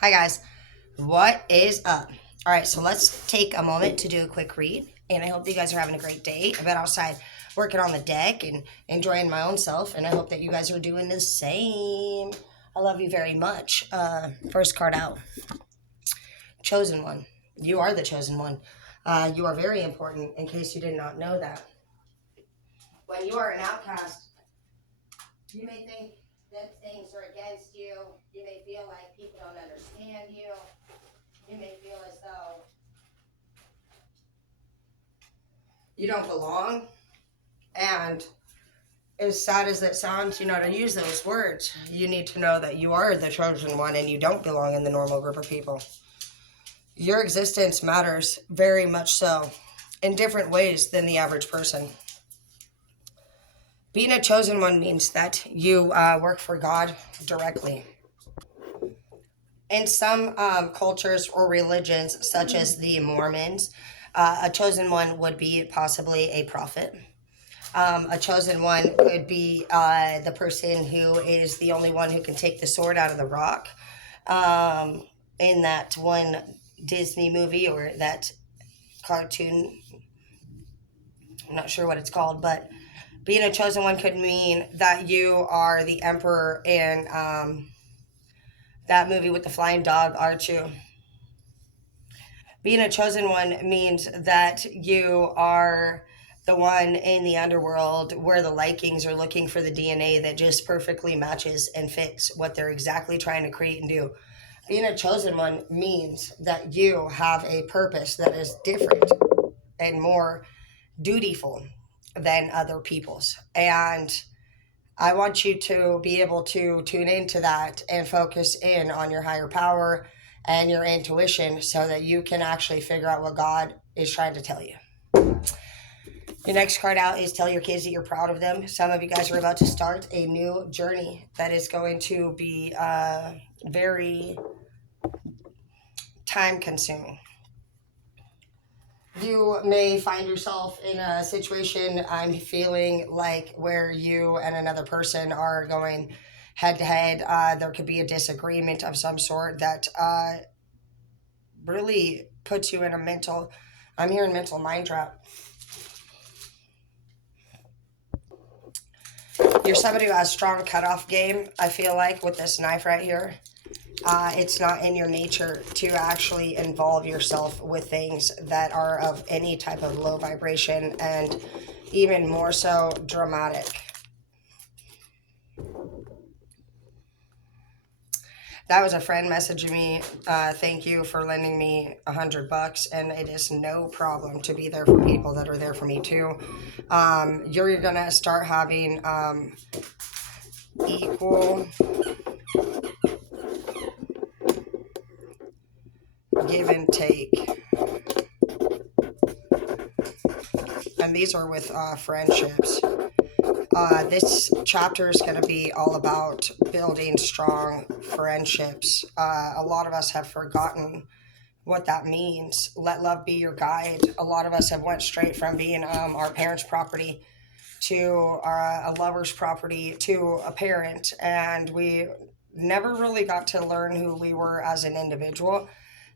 Hi, guys. What is up? All right, so let's take a moment to do a quick read. And I hope that you guys are having a great day. I've been outside working on the deck and enjoying my own self. And I hope that you guys are doing the same. I love you very much. First card out, chosen one. You are the chosen one. You are very important in case you did not know that. When you are an outcast, you may think that things are against you. You may feel like people don't understand you. You may feel as though you don't belong. And as sad as that sounds, to use those words, you need to know that you are the chosen one and you don't belong in the normal group of people. Your existence matters very much so in different ways than the average person. Being a chosen one means that you work for God directly. In some cultures or religions, such as the Mormons, a chosen one would be possibly a prophet. A chosen one could be the person who is the only one who can take the sword out of the rock. In that one Disney movie or that cartoon, I'm not sure what it's called, but being a chosen one could mean that you are the emperor in that movie with the flying dog, Archu. Being a chosen one means that you are the one in the underworld where the Light Kings are looking for the DNA that just perfectly matches and fits what they're exactly trying to create and do. Being a chosen one means that you have a purpose that is different and more dutiful than other people's. And I want you to be able to tune into that and focus in on your higher power and your intuition so that you can actually figure out what God is trying to tell you. Your next card out is tell your kids that you're proud of them. Some of you guys are about to start a new journey that is going to be very time consuming. You may find yourself in a situation, I'm feeling like, where you and another person are going head to head. There could be a disagreement of some sort that really puts you in a mental, I'm hearing mental mind trap. You're somebody who has strong cutoff game, I feel like, with this knife right here. It's not in your nature to actually involve yourself with things that are of any type of low vibration and even more so dramatic. That was a friend messaging me. Thank you for lending me $100, and it is no problem to be there for people that are there for me too. You're gonna start having equal give and take, and these are with friendships. This chapter is going to be all about building strong friendships. A lot of us have forgotten what that means. Let love be your guide. A lot of us have went straight from being our parents' property to a lover's property to a parent, and we never really got to learn who we were as an individual.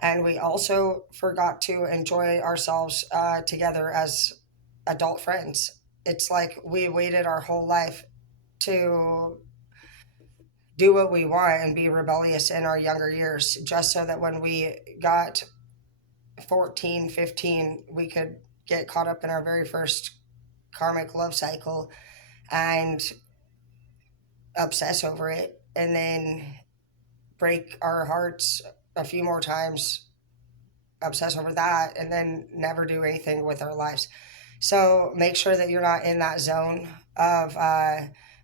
And we also forgot to enjoy ourselves together as adult friends. It's like we waited our whole life to do what we want and be rebellious in our younger years just so that when we got 14, 15, we could get caught up in our very first karmic love cycle and obsess over it and then break our hearts a few more times, obsess over that, and then never do anything with our lives. So make sure that you're not in that zone of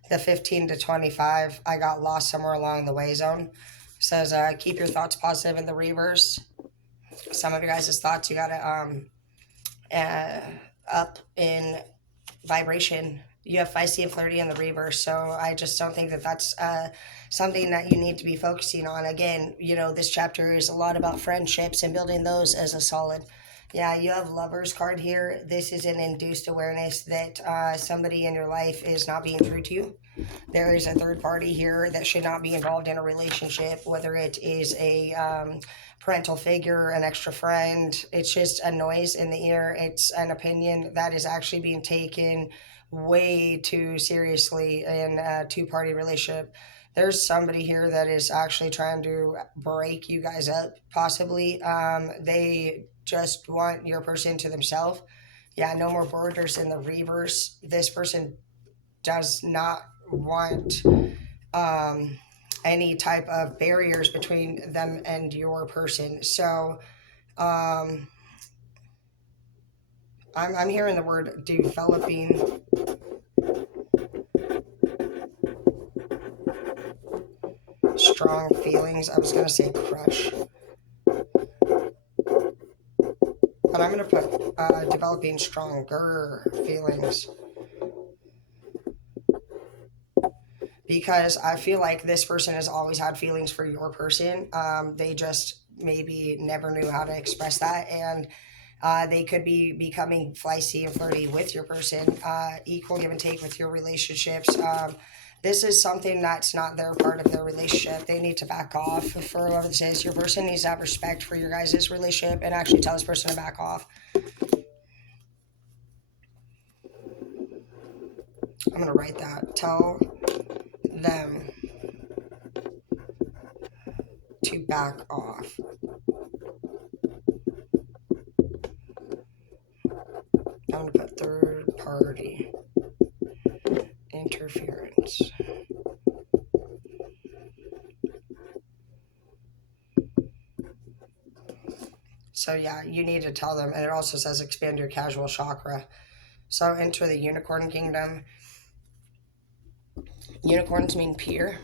the 15 to 25. I got lost somewhere along the way zone. It says keep your thoughts positive in the reverse. Some of your guys' thoughts you got to up in vibration. You have feisty and flirty in the reverse. So I just don't think that that's something that you need to be focusing on. Again, this chapter is a lot about friendships and building those as a solid Yeah, you have Lover's card here. This is an induced awareness that somebody in your life is not being true to you. There is a third party here that should not be involved in a relationship, whether it is a parental figure, an extra friend. It's just a noise in the ear. It's an opinion that is actually being taken way too seriously in a two-party relationship. There's somebody here that is actually trying to break you guys up, possibly. They just want your person to themselves. Yeah, no more borders in the reverse. This person does not want um, any type of barriers between them and your person. So I'm hearing the word developing. Strong feelings. I was going to say crush, but I'm going to put developing stronger feelings, because I feel like this person has always had feelings for your person. They just maybe never knew how to express that, and they could be becoming feisty and flirty with your person, equal give and take with your relationships. This is something that's not their part of their relationship. They need to back off. For whoever this is, your person needs to have respect for your guys' relationship and actually tell this person to back off. I'm going to write that. Tell them to back off. I'm going to put third party interference. So yeah, you need to tell them. And it also says expand your casual chakra. So enter the unicorn kingdom. Unicorns mean pure.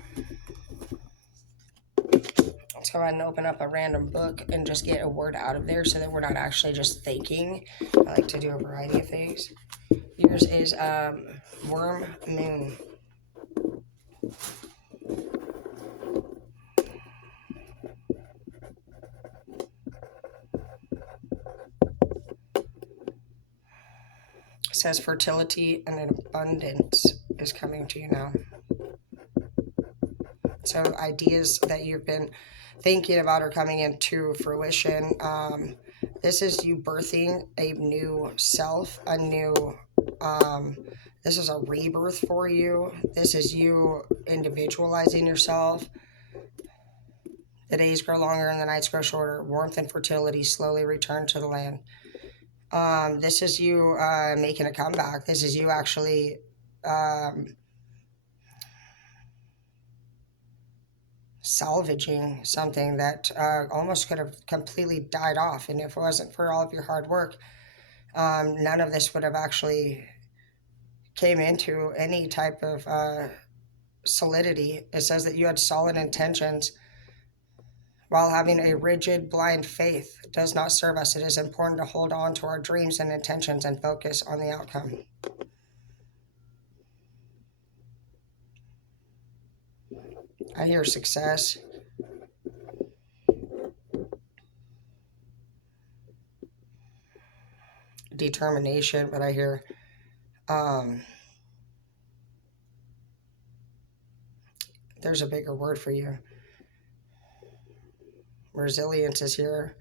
Let's go ahead and open up a random book and just get a word out of there so that we're not actually just thinking. I like to do a variety of things. Yours is worm moon. It says fertility and an abundance is coming to you now. So ideas that you've been thinking about are coming into fruition. This is you birthing a new self, a new, this is a rebirth for you. This is you individualizing yourself. The days grow longer and the nights grow shorter. Warmth and fertility slowly return to the land. This is you making a comeback. This is you actually salvaging something that almost could have completely died off. And if it wasn't for all of your hard work, none of this would have actually came into any type of solidity. It says that you had solid intentions while having a rigid, blind faith does not serve us. It is important to hold on to our dreams and intentions and focus on the outcome. I hear success. Determination, but I hear there's a bigger word for you. Resilience is here.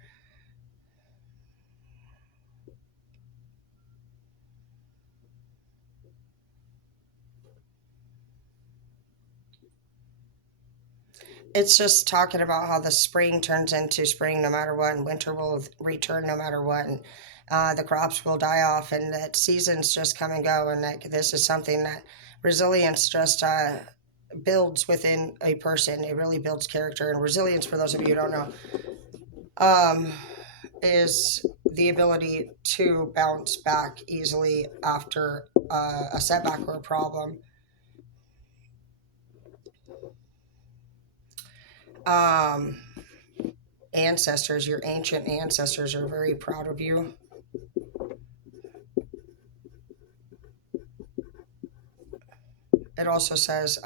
It's just talking about how the spring turns into spring no matter what, and winter will return no matter what, and the crops will die off, and that seasons just come and go, and that this is something that resilience just builds within a person. It really builds character, and resilience, for those of you who don't know, is the ability to bounce back easily after a setback or a problem. Ancestors, your ancient ancestors are very proud of you. It also says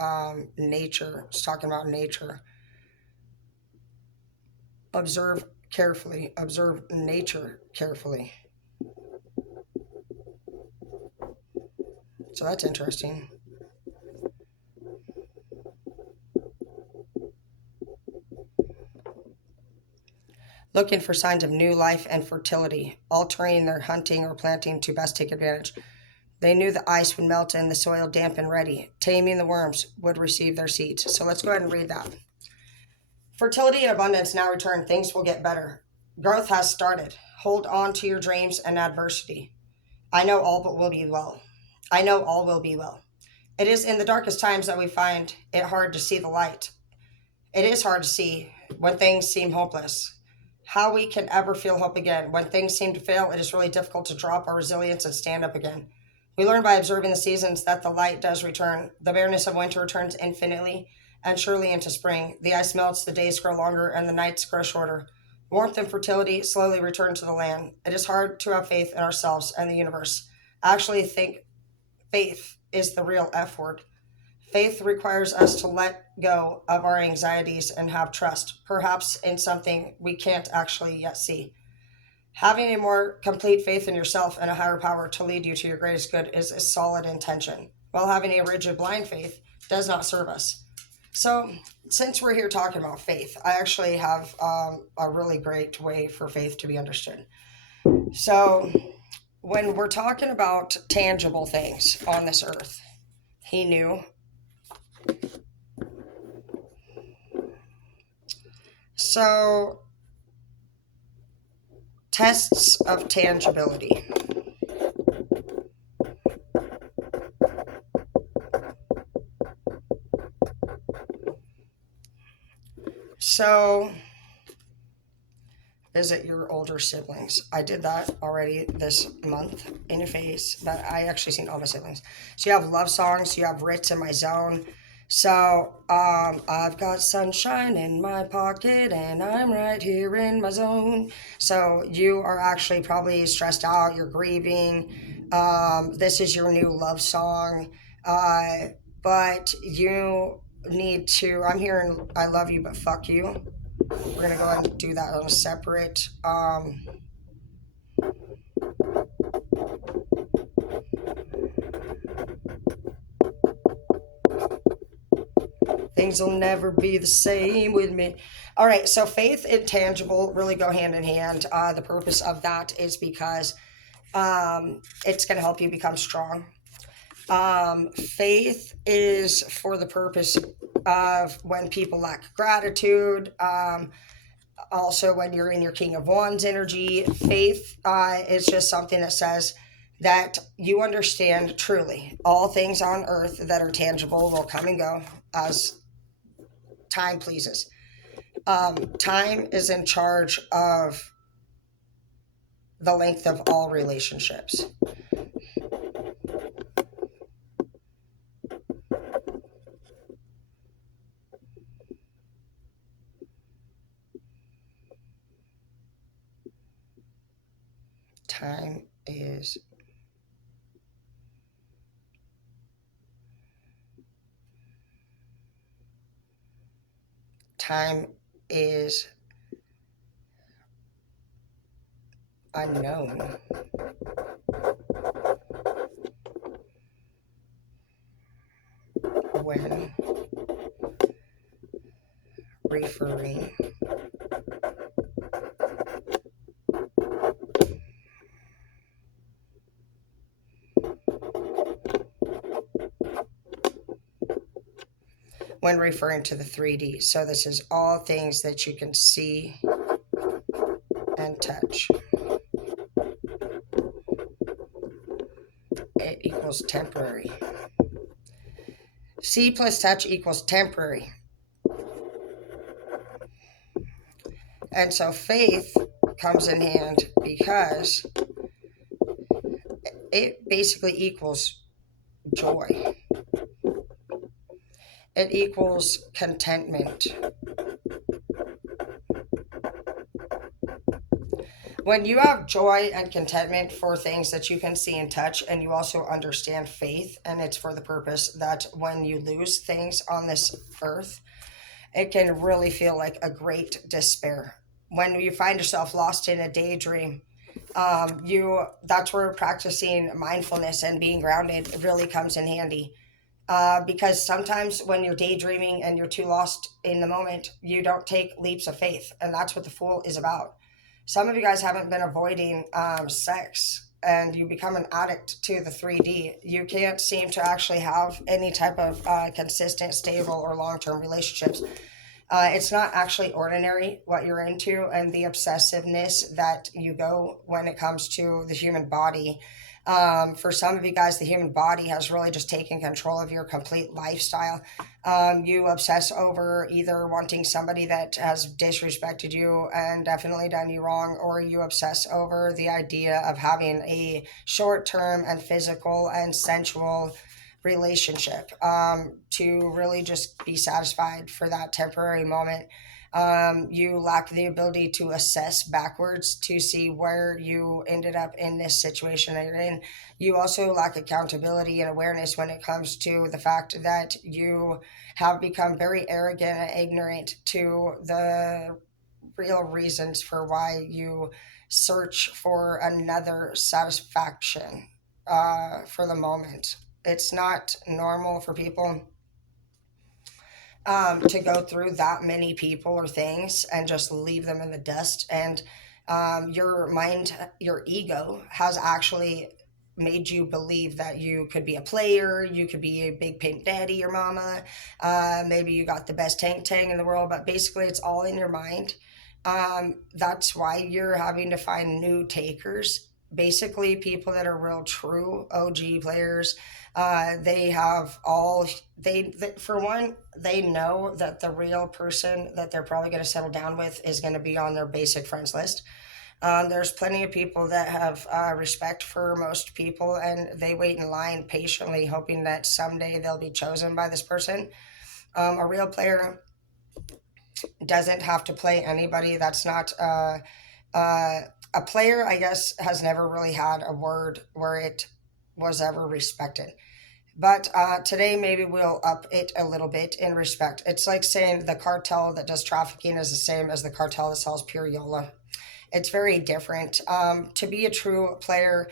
nature. It's talking about nature. Observe carefully. Observe nature carefully. So that's interesting. Looking for signs of new life and fertility, altering their hunting or planting to best take advantage. They knew the ice would melt and the soil damp and ready. Taming the worms would receive their seeds. So let's go ahead and read that. Fertility and abundance now return. Things will get better. Growth has started. Hold on to your dreams and adversity. I know all but will be well. I know all will be well. It is in the darkest times that we find it hard to see the light. It is hard to see when things seem hopeless. How we can ever feel hope again. When things seem to fail, it is really difficult to drop our resilience and stand up again. We learn by observing the seasons that the light does return. The bareness of winter returns infinitely and surely into spring. The ice melts, the days grow longer, and the nights grow shorter. Warmth and fertility slowly return to the land. It is hard to have faith in ourselves and the universe. I actually think faith is the real F word. Faith requires us to let go of our anxieties and have trust, perhaps in something we can't actually yet see. Having a more complete faith in yourself and a higher power to lead you to your greatest good is a solid intention, while having a rigid blind faith does not serve us. So, since we're here talking about faith, I actually have a really great way for faith to be understood. So, when we're talking about tangible things on this earth, he knew. So, tests of tangibility. So, visit your older siblings. I did that already this month in your face, but I actually seen all my siblings. So you have love songs, you have Ritz in my zone. So I've got sunshine in my pocket and I'm right here in my zone. So you are actually probably stressed out, you're grieving. This is your new love song. But you need to, I'm hearing I love you, but fuck you. We're going to go ahead and do that on a separate. Things will never be the same with me. All right, so faith and tangible really go hand in hand. The purpose of that is because it's going to help you become strong. Faith is for the purpose of when people lack gratitude. Also, when you're in your King of Wands energy, faith is just something that says that you understand truly all things on earth that are tangible will come and go as time pleases. Time is in charge of the length of all relationships. Time is unknown. When referring to the 3D. So this is all things that you can see and touch. It equals temporary. See plus touch equals temporary. And so faith comes in hand because it basically equals joy. It equals contentment. When you have joy and contentment for things that you can see and touch, and you also understand faith, and it's for the purpose that when you lose things on this earth, it can really feel like a great despair. when you find yourself lost in a daydream, you that's where practicing mindfulness and being grounded really comes in handy. Because sometimes when you're daydreaming and you're too lost in the moment, you don't take leaps of faith, and that's what the Fool is about. Some of you guys haven't been avoiding sex, and you become an addict to the 3D. You can't seem to actually have any type of consistent, stable, or long-term relationships. It's not actually ordinary what you're into, and the obsessiveness that you go when it comes to the human body. For some of you guys, the human body has really just taken control of your complete lifestyle. You obsess over either wanting somebody that has disrespected you and definitely done you wrong, or you obsess over the idea of having a short term and physical and sensual relationship, to really just be satisfied for that temporary moment. You lack the ability to assess backwards to see where you ended up in this situation that you're in. You also lack accountability and awareness when it comes to the fact that you have become very arrogant and ignorant to the real reasons for why you search for another satisfaction for the moment. It's not normal for people to go through that many people or things and just leave them in the dust. And your mind, your ego, has actually made you believe that you could be a player, you could be a big pimp daddy or mama, maybe you got the best tank tang in the world, but basically it's all in your mind. That's why you're having to find new takers. Basically, people that are real true OG players, they have all they for one, they know that the real person that they're probably going to settle down with is going to be on their basic friends list. There's plenty of people that have respect for most people, and they wait in line patiently, hoping that someday they'll be chosen by this person. A real player doesn't have to play anybody. That's not a player, I guess, has never really had a word where it was ever respected. But today, maybe we'll up it a little bit in respect. It's like saying the cartel that does trafficking is the same as the cartel that sells pure Yola. It's very different. To be a true player,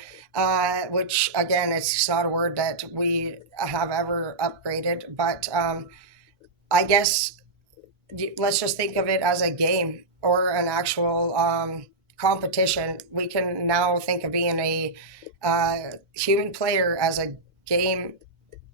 which again, it's not a word that we have ever upgraded, but I guess let's just think of it as a game or an actual competition. We can now think of being a human player as a game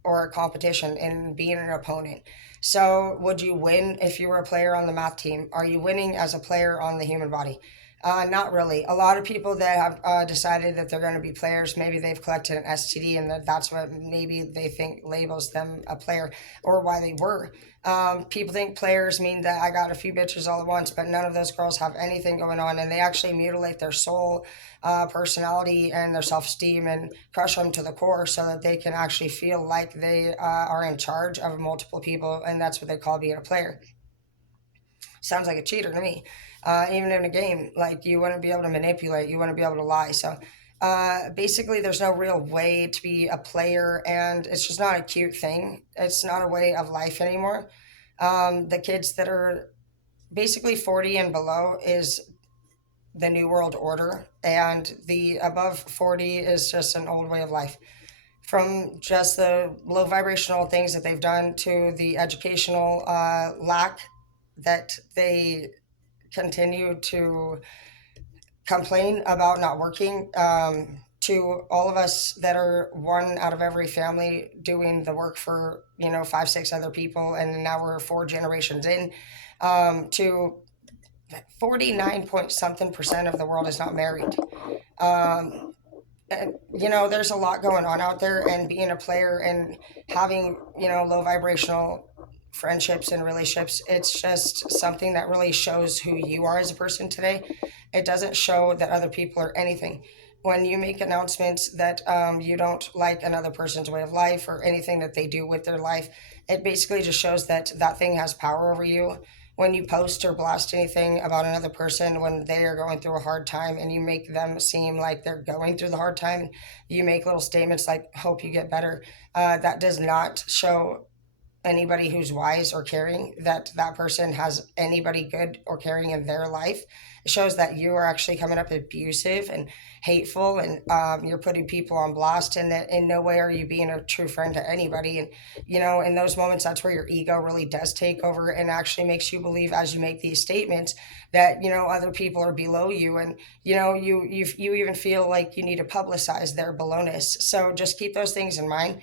or a competition and being an opponent. So, would you win if you were a player on the math team? Are you winning as a player on the human body? Not really. A lot of people that have decided that they're going to be players, maybe they've collected an STD, and that's what maybe they think labels them a player, or why they were. People think players mean that I got a few bitches all at once, but none of those girls have anything going on, and they actually mutilate their soul, personality, and their self-esteem, and crush them to the core so that they can actually feel like they are in charge of multiple people, and that's what they call being a player. Sounds like a cheater to me. Even in a game, like, you want to be able to manipulate, you want to be able to lie. So basically, there's no real way to be a player, and it's just not a cute thing. It's not a way of life anymore. The kids that are basically 40 and below is the new world order, and the above 40 is just an old way of life. From just the low vibrational things that they've done to the educational lack that they continue to complain about not working, to all of us that are one out of every family doing the work for 5 6 other people, and now we're 4 generations in, to 49 point something percent of the world is not married. And, there's a lot going on out there, and being a player and having low vibrational friendships and relationships, it's just something that really shows who you are as a person today. It doesn't show that other people are anything. When you make announcements that you don't like another person's way of life or anything that they do with their life, it basically just shows that that thing has power over you. When you post or blast anything about another person when they are going through a hard time, and you make them seem like they're going through the hard time, you make little statements like, hope you get better. That does not show anybody who's wise or caring, that that person has anybody good or caring in their life. It shows that you are actually coming up abusive and hateful, and you're putting people on blast, and that in no way are you being a true friend to anybody. And in those moments, that's where your ego really does take over and actually makes you believe, as you make these statements, that other people are below you, and you even feel like you need to publicize their belowness. So just keep those things in mind.